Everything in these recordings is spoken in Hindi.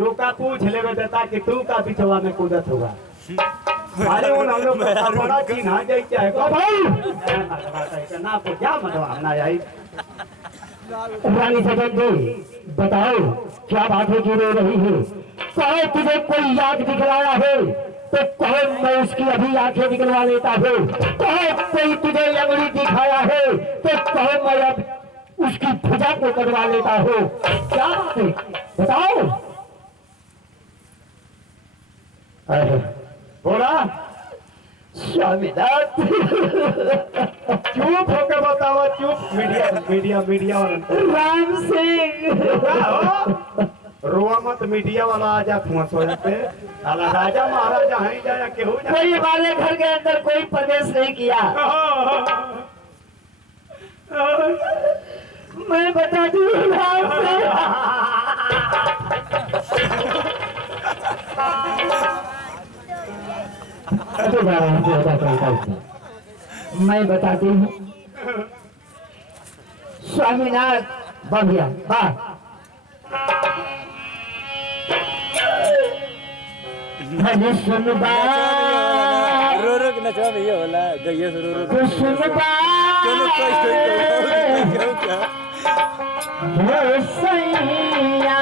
रोका पूछ ले देता कि तू का बिचवा में कूदत होगा। अरे वो हम लोग बड़ा चिन्हा जाए क्या है भाई ना तो क्या मतलब ना आई। रानी सदन जी बताओ क्या बात है जो रो रही है? कहो तुझे कोई याद दिखलाया है तो कहो मैं उसकी अभी आंखें निकलवा लेता हूँ। कहो कोई तुझे अंगुली दिखाया है तो कहो मैं अब उसकी भुजा को कटवा लेता हूँ। क्या बात है बताओ। बोला स्वामीनाथ चुप होकर बताओ चुप। मीडिया मीडिया मीडिया वाला राम सिंह रोआ मत। मीडिया वाला आ जा सोया पे साला राजा महाराजा है जाया केहू जा। कोई वाले घर के अंदर कोई प्रवेश नहीं किया। मैं बता दूं राम मैं बताती हूँ। स्वामीनाथ बढ़िया वाह भले सुन रो रो के नचवा भैया होला गइया से रो रो तो सुन चलो कोई क्या सैया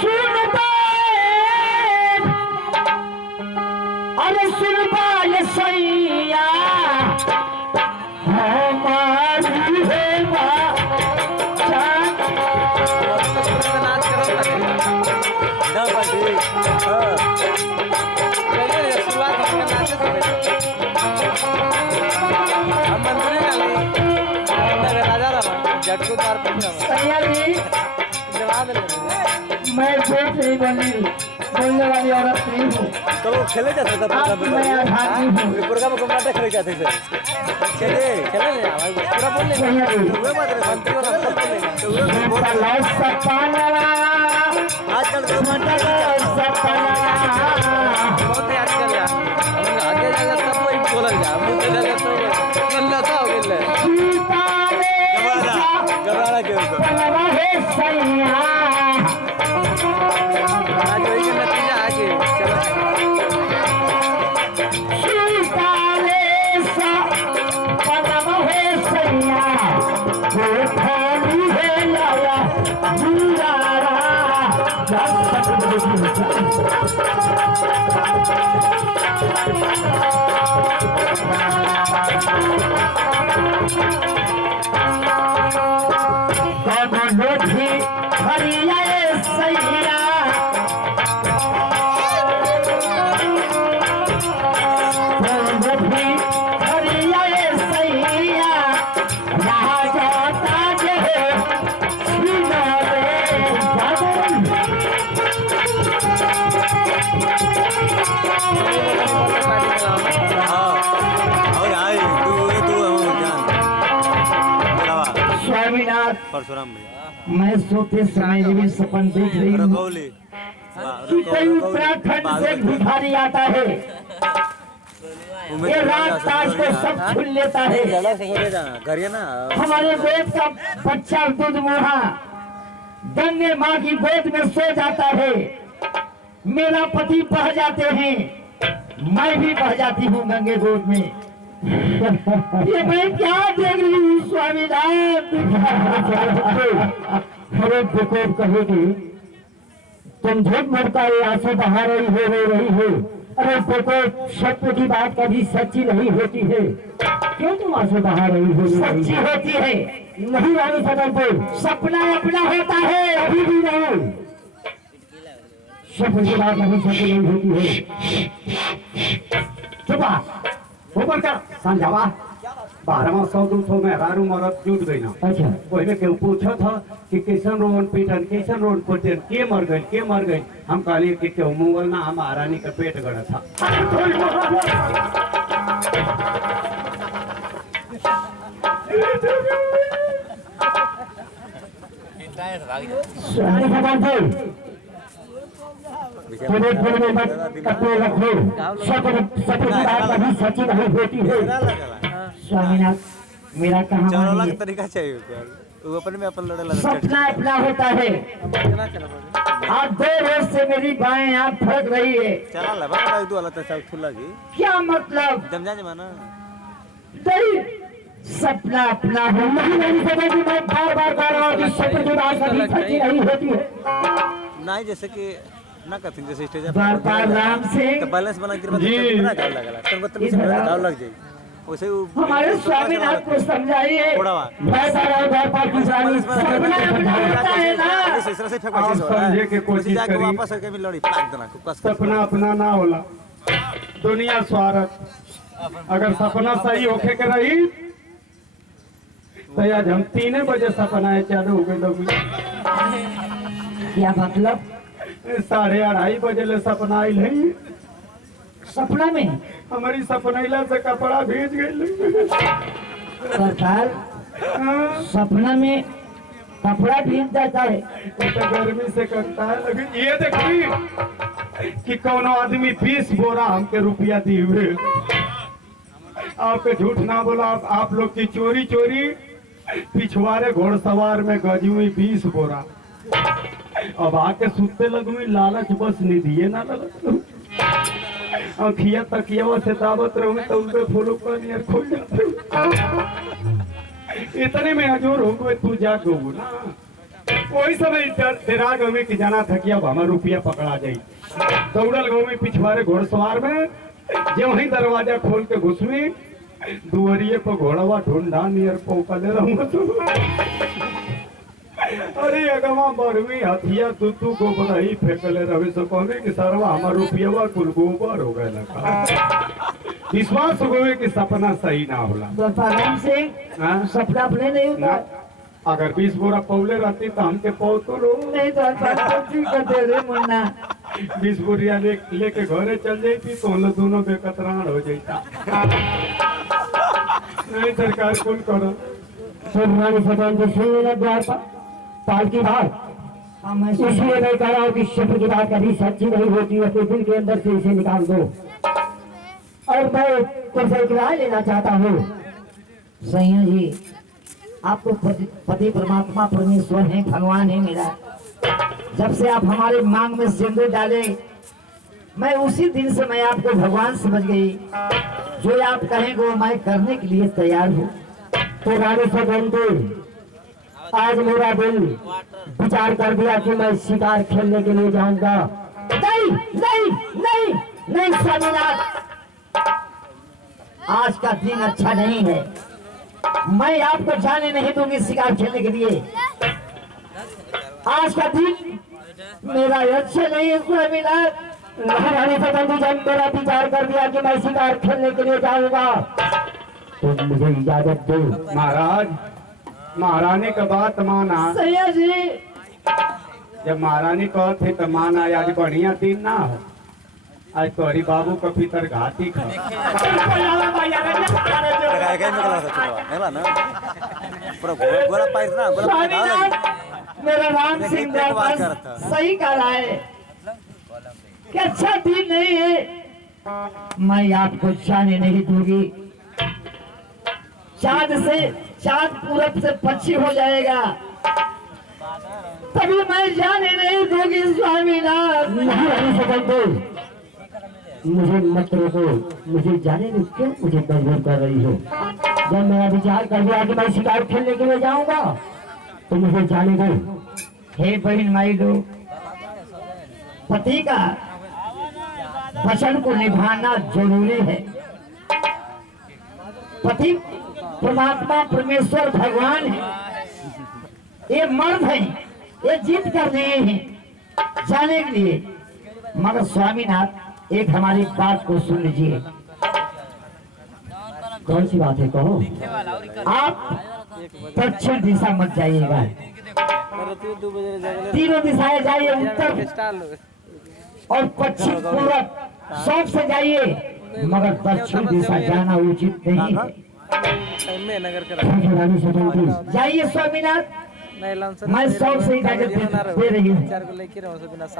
सुन अरे सुन बाल सैया हमारी है ना बाटी हां चलिए शुरुआत हम नाचे से हम मंत्री ना राजा रामा झटको तार पूछना सैया जी जवाब दे। मैं झूठ नहीं बोलने वाली औरत नहीं हूँ। तो खेले जाते था मैं आधार हूँ। प्रोग्राम को नाटक खेले जाते थे चले चले हमारे पूरा बोल ले हुए बात रे मंत्री और सब बोल ले तो वो आजकल तो मंटा बहुत याद कर लिया हम आगे जाएगा सब कोई बोलल जा हम तो जाएगा तो गल्ला सा हो गेल गबराड़ा के ऊपर आज वही का नतीजा आगे चलो परशुराम भैया मैं सोते समय भी सपन देख रही हूँ कि कोई उत्तराखंड से भिखारी आता है। ये रात ताज को सब छीन लेता है। हमारे गोद का बच्चा दूध मुहा गंगे माँ की गोद में सो जाता है। मेरा पति बह जाते हैं, मैं भी बह जाती हूँ गंगे गोद में। ये मैं क्या देख रही हूँ स्वामीनाथ। अरे देखो कहेगी तुम झूठ मरता है आंसू बहा रही हो रो रही हो। अरे देखो सत्य की बात कभी सच्ची नहीं होती है। क्यों तुम आंसू बहा रही हो? सच्ची होती है नहीं रानी सदन को सपना अपना होता है अभी भी नहीं। सत्य की बात कभी सच्ची नहीं होती है। चुपा ऊपर का समझावा 1200 200 में 11 मरद जुट गई ना। अच्छा पहले केहू पूछा था कि कैसन रोन पीटन कैसन रोन पीटन के मर गई। हम कहलिए कि केहू मुगल ना हम महारानी का पेट गड़ा था। स्वामीनाथ मेरा कहाँ तरीका चाहिए वो अपन में अपन लड़े लगा सपना अपना होता है। चला चला बोल आप 2 रोज से मेरी बाएं आंख फड़क रही है। चला ले बाबा दो वाला तो सब खुला जी क्या मतलब? जम जाने माना नहीं, सपना अपना हो। नहीं समझ में मैं बार बार कह रहा हूँ कि सपने की बात कभी सच्ची नहीं होती है। नहीं जैसे कि ना करती जैसे स्टेज बार बार राम तो सिंह बैलेंस बना के बना गाल लगा तन बत्तन से गाल लग जाए वैसे हमारे स्वामीनाथ को समझाइए। थोड़ा बात मैं सारा बार बार किसानी सपना अपना होता है ना। इस तरह से फेंक हो रहा समझे के है कोशिश जाके करी। वापस आके लड़ी पाक देना कस सपना अपना ना होला, दुनिया स्वार्थ। अगर सपना सही होके के रही तो आज हम 3 बजे सपना चालू हो गए लोग। क्या मतलब? 2:30 बजे ले सपना आइल है। सपना में हमारी सपनैला से कपड़ा भीज गई। सरकार सपना में कपड़ा भीग जाता है। तो गर्मी से करता है। लेकिन ये देखी कि कोनो आदमी 20 बोरा हमके रुपया दी हुए। आपके झूठ ना बोला। आप लोग की चोरी चोरी पिछवाड़े घोड़सवार में गजुई 20 बोरा। अब आके सुते लगुई लालच बस निधिए ना लगा। अखिया तकिया से दावत रहूं तो उनके फूलों का नियर खोल जाते। इतने में हजूर हो गए तू जा गो ना। कोई समय तेरा गाँव में कि जाना था कि अब हमारा रुपया पकड़ा जाये। दौड़ल गाँव में पिछवाड़े घोड़सवार में जो वही दरवाजा खोल के घुसवी दुआरिये पर घोड़वा ढूंढा नियर पौकले रहूंगा तो। अरे अगवा बरवी हथिया तू गोबर ही फेंकले रहे सो कहवे कि सरवा हमार रुपया कुल गोबर हो गए लगा। विश्वास हो गए कि सपना सही ना होला। राम सिंह हाँ? सपना अपने नहीं ना होता। अगर 20 बोरा पौले रहती तो हमके पौ तो लो। नहीं तो दे रे मुन्ना। 20 बोरिया लेके घरे चल जाती तो हम लोग दोनों बेकतरान हो जाता। नहीं सरकार कौन करो। रानी सदन जो सुन द्वार पर पाल की बात इसलिए मैं कह रहा हूँ कि शब्द की बात कभी सच्ची नहीं होती है। तो दिल के अंदर से इसे निकाल दो। और मैं तुमसे एक राय लेना चाहता हूँ। सैया जी आप तो पति परमात्मा परमेश्वर हैं, भगवान है मेरा। जब से आप हमारे मांग में सिंदूर डाले मैं उसी दिन से मैं आपको भगवान समझ गई। जो आप कहेंगे वो मैं करने के लिए तैयार हूँ। तो रानी सदन आज मेरा दिल विचार कर दिया कि मैं शिकार खेलने के लिए जाऊंगा। नहीं नहीं नहीं नहीं स्वामीनाथ, आज का दिन अच्छा नहीं है। मैं आपको जाने नहीं दूंगी शिकार खेलने के लिए। आज का दिन मेरा अच्छा नहीं है स्वामीनाथ। रानी सदन जब मेरा विचार कर दिया कि मैं शिकार खेलने के लिए जाऊंगा तो मुझे इजाजत दो। महाराज महारानी का बात माना। सैया जी जब महारानी कहते तो माना। आज बढ़िया दिन ना हो। आज तोहरी बाबू का पितर घाती खा। ना पूरा गोला पाइस ना गोला मेरा राम सिंह सही कह रहा है कि अच्छा दिन नहीं है। मैं आपको जाने नहीं दूंगी। चांद पूरब से पश्चिम हो जाएगा तभी मैं जाने नहीं दूंगी स्वामीनाथ। मुझे मत रोको, मुझे जाने दो। क्यों मुझे मजबूर कर रही हो? जब मेरा विचार कर दिया कि मैं शिकार खेलने के लिए जाऊंगा तो मुझे जाने दो। हे बहन माई लोग, पति का वचन को निभाना जरूरी है। पति परमात्मा परमेश्वर भगवान है। ये मर्द है, ये जिद कर रहे हैं जाने के लिए। मगर स्वामीनाथ एक हमारी बात को सुन लीजिए। कौन सी बात है कहो? आप दक्षिण दिशा मत जाइएगा। तीनों दिशाएं जाइए, उत्तर और पश्चिम पूरब सब से जाइए, मगर दक्षिण दिशा जाना उचित नहीं है। जाइए स्वामीनाथ, मैं सब से इजाजत दे रही हूँ।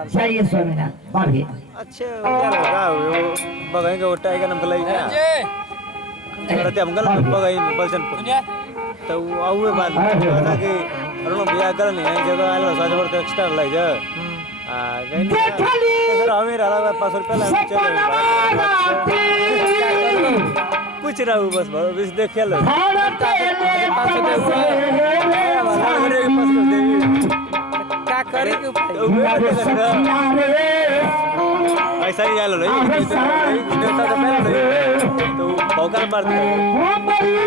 जाइए स्वामीनाथ, बढ़िए। अच्छे बघेंगे वो टाइगर नंबर रहते हम गल बगई बलचन तो आउए बात था कि अरुण बिया कर नहीं है जगह आलो 100 वर्ष एक्स्ट्रा ले जा आ गई सर हमें रहा 500 रुपया लग चले पूछ रहा हूँ बस बस देख लो क्या करे ऐसा ही आलो नहीं तो भौकाल मारते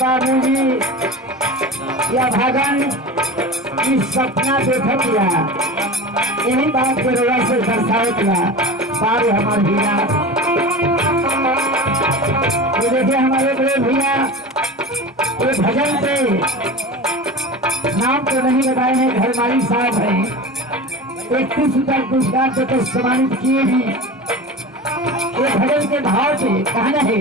बाबूजी या भगन इस सपना देखत या यही बात के रोया से दर्शावत या बारे हमारे भैया ये देखिए हमारे बड़े भैया ये भजन पे नाम तो नहीं लगाए हैं घरमाली साहब हैं 31 रुपया पुरस्कार पे तो सम्मानित किए भी ये भजन के भाव से कहना है